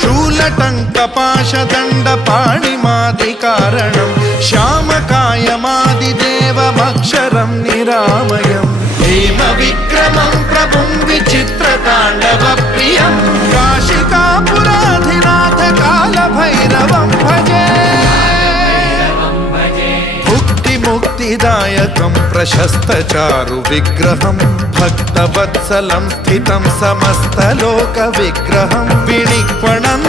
शूलटङ्कपाशदण्डपाणिमादिकारणं श्यामकायमादिदेवमक्षरं निरामयं हेमविक्रमं प्रभुं विचित्रताण्डवप्रियं काशिकापुराधिनाथ कालभैरवं भजे मुक्तिदायकं प्रशस्तचारु विग्रहं भक्तवत्सलं स्थितं समस्तलोकविग्रहं विनिक्वणं